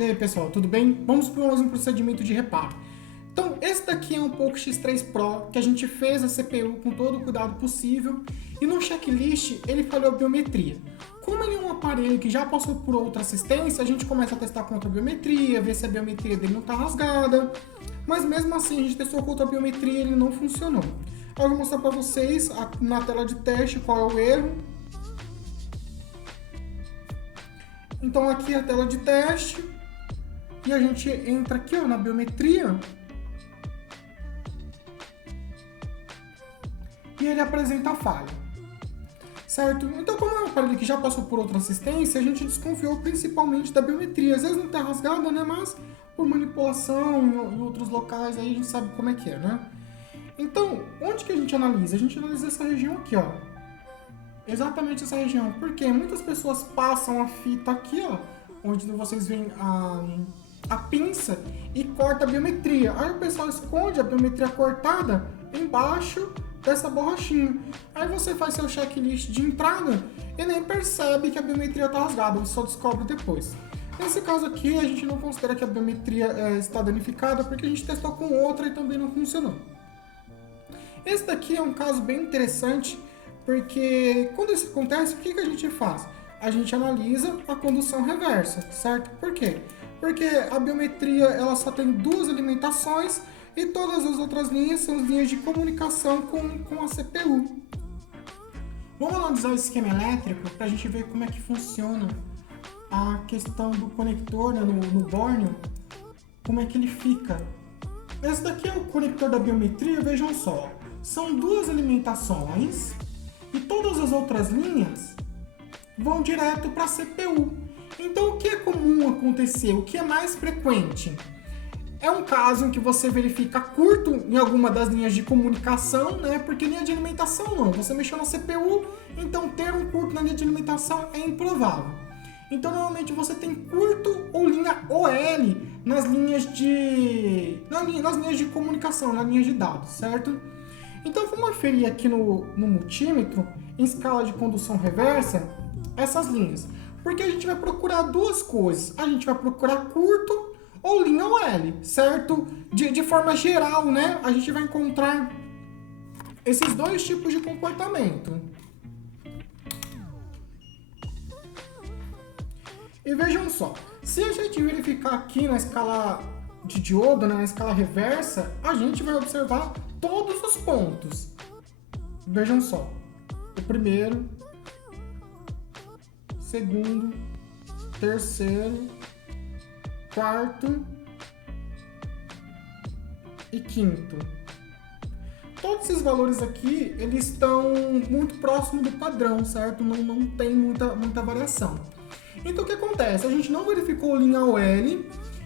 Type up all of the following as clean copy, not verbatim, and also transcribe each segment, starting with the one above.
E aí pessoal, tudo bem? Vamos para mais um procedimento de reparo. Então, esse daqui é um POCO X3 Pro, que a gente fez a CPU com todo o cuidado possível, e no checklist ele falhou a biometria. Como ele é um aparelho que já passou por outra assistência, a gente começa a testar contra a biometria, ver se a biometria dele não está rasgada, mas mesmo assim a gente testou contra a biometria e ele não funcionou. Eu vou mostrar para vocês na tela de teste qual é o erro. Então aqui é a tela de teste. E a gente entra aqui ó, na biometria e ele apresenta a falha, certo? Então, como é um aparelho que já passou por outra assistência, a gente desconfiou principalmente da biometria. Às vezes não está rasgada, né? Mas por manipulação em outros locais, aí a gente sabe como é que é, né? Então, onde que a gente analisa? A gente analisa essa região aqui, ó. Exatamente essa região. Porque muitas pessoas passam a fita aqui, ó, onde vocês veem a pinça e corta a biometria. Aí o pessoal esconde a biometria cortada embaixo dessa borrachinha. Aí você faz seu checklist de entrada e nem percebe que a biometria está rasgada, você só descobre depois. Nesse caso aqui, a gente não considera que a biometria está danificada porque a gente testou com outra e também não funcionou. Esse daqui é um caso bem interessante porque quando isso acontece, o que a gente faz? A gente analisa a condução reversa, certo? Por quê? Porque a biometria ela só tem duas alimentações e todas as outras linhas são as linhas de comunicação com a CPU. Vamos analisar o esquema elétrico para a gente ver como é que funciona a questão do conector, né, no borneo, como é que ele fica. Esse daqui é o conector da biometria, vejam só, são duas alimentações e todas as outras linhas vão direto para a CPU. Então, o que é comum acontecer? O que é mais frequente? É um caso em que você verifica curto em alguma das linhas de comunicação, né? Porque linha de alimentação não. Você mexeu na CPU, então ter um curto na linha de alimentação é improvável. Então, normalmente você tem curto ou linha OL nas linhas de comunicação, nas linhas de dados, certo? Então, vamos aferir aqui no multímetro, em escala de condução reversa, essas linhas. Porque a gente vai procurar duas coisas. A gente vai procurar curto ou linha OL, certo? De forma geral, né? A gente vai encontrar esses dois tipos de comportamento. E vejam só, se a gente verificar aqui na escala de diodo, né, na escala reversa, a gente vai observar todos os pontos. Vejam só, o primeiro, segundo, terceiro, quarto e quinto. Todos esses valores aqui, eles estão muito próximos do padrão, certo? Não tem muita variação. Então o que acontece? A gente não verificou linha OL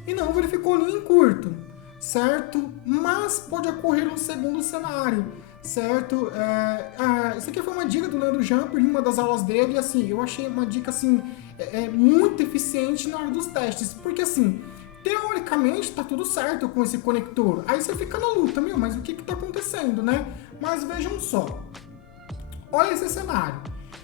e não verificou linha em curto, certo? Mas pode ocorrer um segundo cenário, certo? Isso aqui foi uma dica do Leandro Jamper em uma das aulas dele, e assim, eu achei uma dica assim, muito eficiente na hora dos testes, porque assim, teoricamente tá tudo certo com esse conector, aí você fica na luta, mas o que tá acontecendo, né? Mas vejam só, olha esse cenário.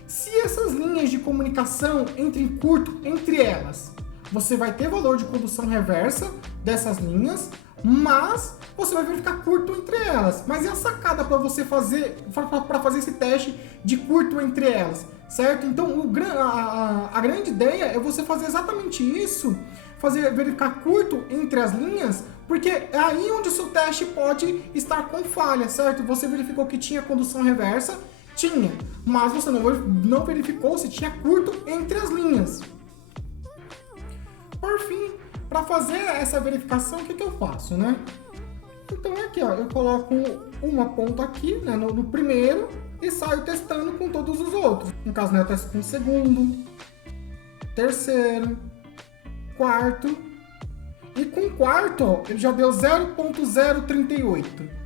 Se essas linhas de comunicação entrem curto entre elas, você vai ter valor de condução reversa dessas linhas, mas você vai verificar curto entre elas. Mas e a sacada para você fazer esse teste de curto entre elas, certo? Então a grande ideia é você fazer exatamente isso, verificar curto entre as linhas, porque é aí onde o seu teste pode estar com falha, certo? Você verificou que tinha condução reversa, tinha, mas você não verificou se tinha curto entre as linhas. Por fim, para fazer essa verificação, o que eu faço, né? Então aqui, ó, eu coloco uma ponta aqui, né, no primeiro e saio testando com todos os outros. No caso, né, eu testo com o segundo, terceiro, quarto e com o quarto, ó, ele já deu 0.038.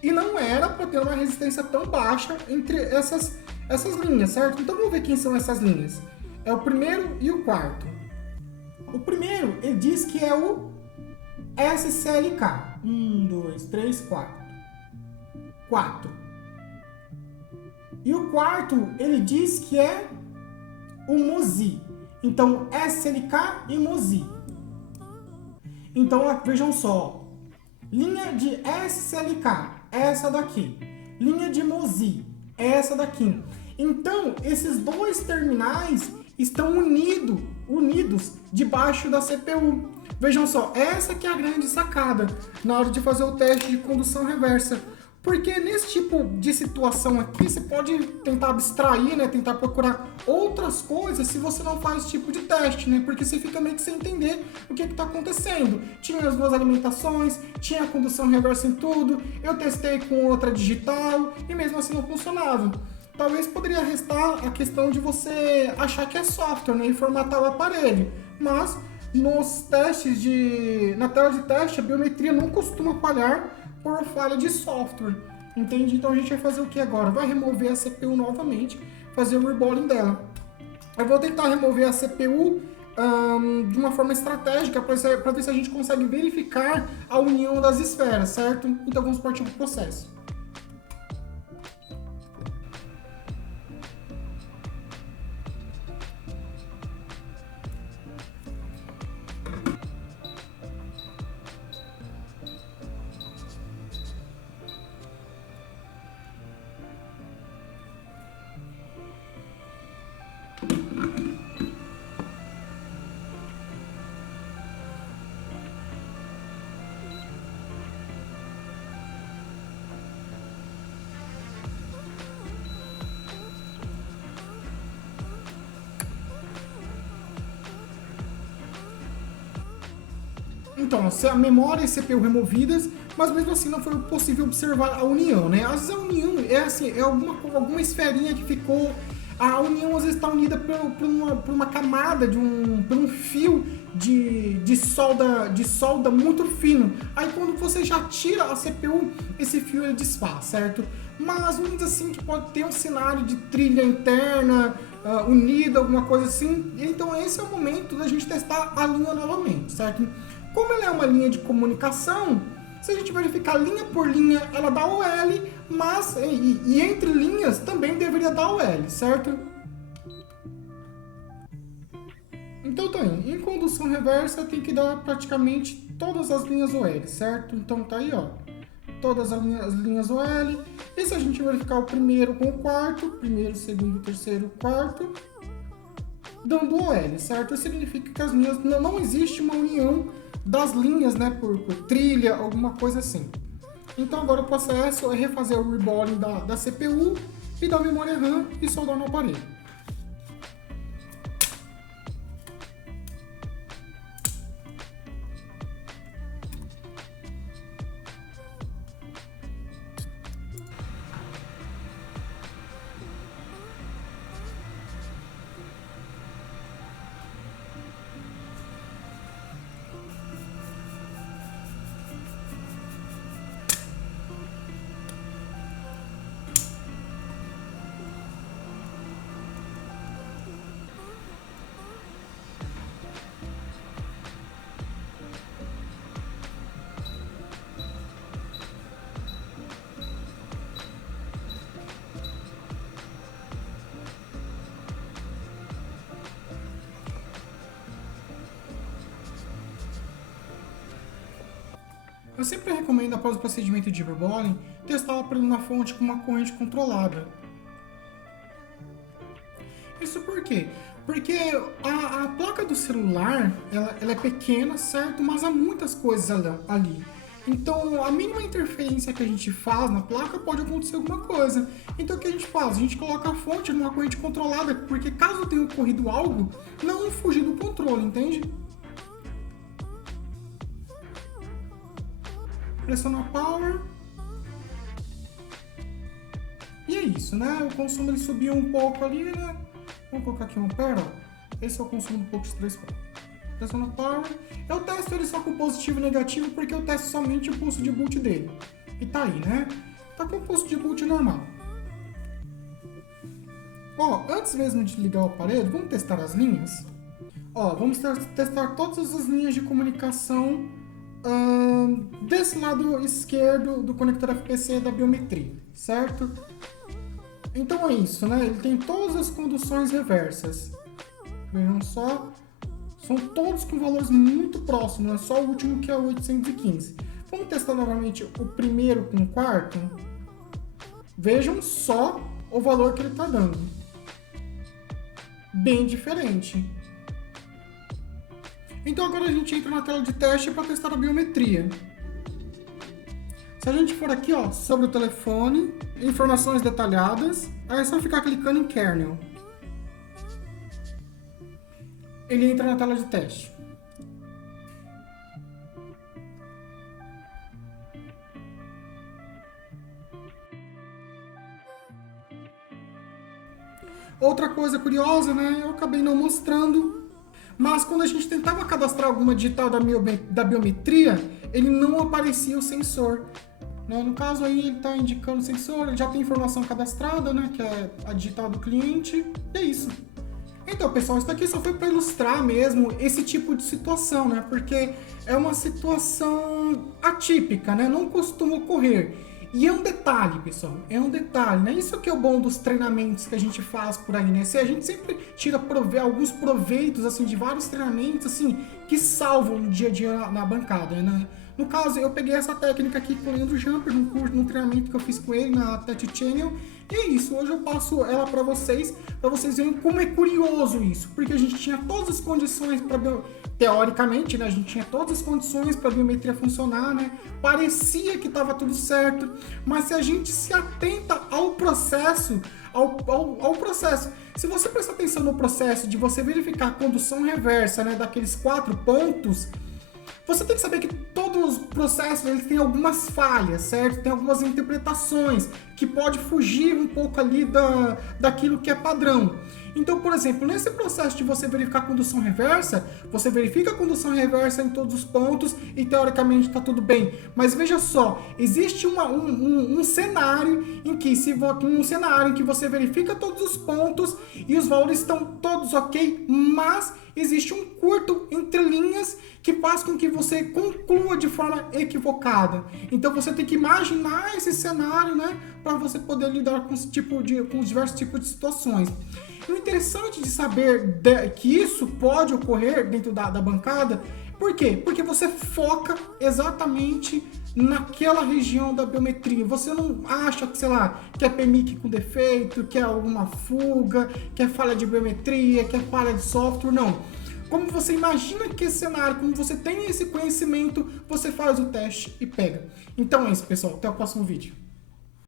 E não era para ter uma resistência tão baixa entre essas linhas, certo? Então vamos ver quem são essas linhas. É o primeiro e o quarto. O primeiro, ele diz que é o SCLK. 1, 2, 3, 4. 4. E o quarto, ele diz que é o MOSI. Então, SLK e MOSI. Então, vejam só, linha de SLK, essa daqui. Linha de MOSI, essa daqui. Então, esses dois terminais estão unidos debaixo da CPU. Vejam só, essa que é a grande sacada na hora de fazer o teste de condução reversa. Porque nesse tipo de situação aqui, você pode tentar abstrair, né? Tentar procurar outras coisas se você não faz esse tipo de teste, né? Porque você fica meio que sem entender o que está acontecendo. Tinha as duas alimentações, tinha a condução reversa em tudo, eu testei com outra digital e mesmo assim não funcionava. Talvez poderia restar a questão de você achar que é software, né? E formatar o aparelho. Mas nos testes na tela de teste, a biometria não costuma falhar por falha de software, entende? Então a gente vai fazer o que agora? Vai remover a CPU novamente, fazer o reballing dela. Eu vou tentar remover a CPU de uma forma estratégica para ver se a gente consegue verificar a união das esferas, certo? Então vamos partir para o processo. Então, a memória e CPU removidas, mas mesmo assim não foi possível observar a união, né? Às vezes a união é assim, é alguma esferinha que ficou. A união às vezes está unida por uma camada por um fio de solda muito fino. Aí quando você já tira a CPU, esse fio ele desfaz, certo? Mas vamos dizer assim que pode ter um cenário de trilha interna unida, alguma coisa assim. Então esse é o momento da gente testar a linha novamente, certo? Como ela é uma linha de comunicação, se a gente verificar linha por linha, ela dá OL, mas e entre linhas também deveria dar OL, certo? Então tá aí, em condução reversa tem que dar praticamente todas as linhas OL, certo? Então tá aí, ó, todas as linhas OL. E se a gente verificar o primeiro com o quarto, primeiro, segundo, terceiro, quarto, dando OL, certo? Isso significa que as linhas, não existe uma união das linhas, né, por trilha, alguma coisa assim. Então agora o processo é refazer o reballing da CPU e da memória RAM e soldar no aparelho. Eu sempre recomendo, após o procedimento de reballing, testar o aparelho na fonte com uma corrente controlada. Isso por quê? Porque a placa do celular, ela é pequena, certo? Mas há muitas coisas ali. Então, a mínima interferência que a gente faz na placa pode acontecer alguma coisa. Então, o que a gente faz? A gente coloca a fonte numa corrente controlada, porque caso tenha ocorrido algo, não fugir do controle, entende? Pressiona Power. E é isso, né? O consumo ele subiu um pouco ali, né? Vamos colocar aqui 1 ampere, ó. Esse é o consumo do Poco X3 Pro. Pressiona Power. Eu testo ele só com positivo e negativo porque eu testo somente o pulso de boot dele. E tá aí, né? Tá com o pulso de boot normal. Ó, antes mesmo de ligar o aparelho, vamos testar as linhas? Ó, vamos testar todas as linhas de comunicação desse lado esquerdo do conector FPC da biometria, certo? Então é isso, né? Ele tem todas as conduções reversas. Vejam só, São todos com valores muito próximos, não é só o último que é o 815. Vamos testar novamente o primeiro com o quarto? Vejam só o valor que ele está dando. Bem diferente. Então agora a gente entra na tela de teste para testar a biometria. Se a gente for aqui, ó, sobre o telefone, informações detalhadas, aí é só ficar clicando em kernel. Ele entra na tela de teste. Outra coisa curiosa, né? Eu acabei não mostrando, mas quando a gente tentava cadastrar alguma digital da biometria, ele não aparecia o sensor. No caso aí, ele está indicando o sensor, ele já tem informação cadastrada, né? Que é a digital do cliente, e é isso. Então, pessoal, isso aqui só foi para ilustrar mesmo esse tipo de situação, né? Porque é uma situação atípica, né? Não costuma ocorrer. E é um detalhe, pessoal, é um detalhe, né? Isso que é o bom dos treinamentos que a gente faz por aí, né? Se a gente sempre tira alguns proveitos, assim, de vários treinamentos, assim, que salvam o dia a dia na bancada, né? No caso, eu peguei essa técnica aqui com o Leandro Jumper, num treinamento que eu fiz com ele na Tech Channel, e é isso, hoje eu passo ela para vocês verem como é curioso isso, porque a gente tinha todas as condições para teoricamente, né, a gente tinha todas as condições para a biometria funcionar, né? Parecia que estava tudo certo, mas se a gente se atenta ao processo, ao processo, se você prestar atenção no processo de você verificar a condução reversa, né, daqueles 4 pontos, você tem que saber que todos os processos eles têm algumas falhas, certo? Tem algumas interpretações que pode fugir um pouco ali daquilo que é padrão. Então, por exemplo, nesse processo de você verificar a condução reversa, você verifica a condução reversa em todos os pontos e teoricamente está tudo bem. Mas veja só, existe um cenário em que você verifica todos os pontos e os valores estão todos ok, mas existe um curto entre linhas que faz com que você conclua de forma equivocada. Então você tem que imaginar esse cenário, né, para você poder lidar com os diversos tipos de situações. E o interessante de saber que isso pode ocorrer dentro da bancada, por quê? Porque você foca exatamente naquela região da biometria. Você não acha que, sei lá, que é PMIC com defeito, que é alguma fuga, que é falha de biometria, que é falha de software, não. Como você imagina que esse cenário, como você tem esse conhecimento, você faz o teste e pega. Então é isso, pessoal. Até o próximo vídeo.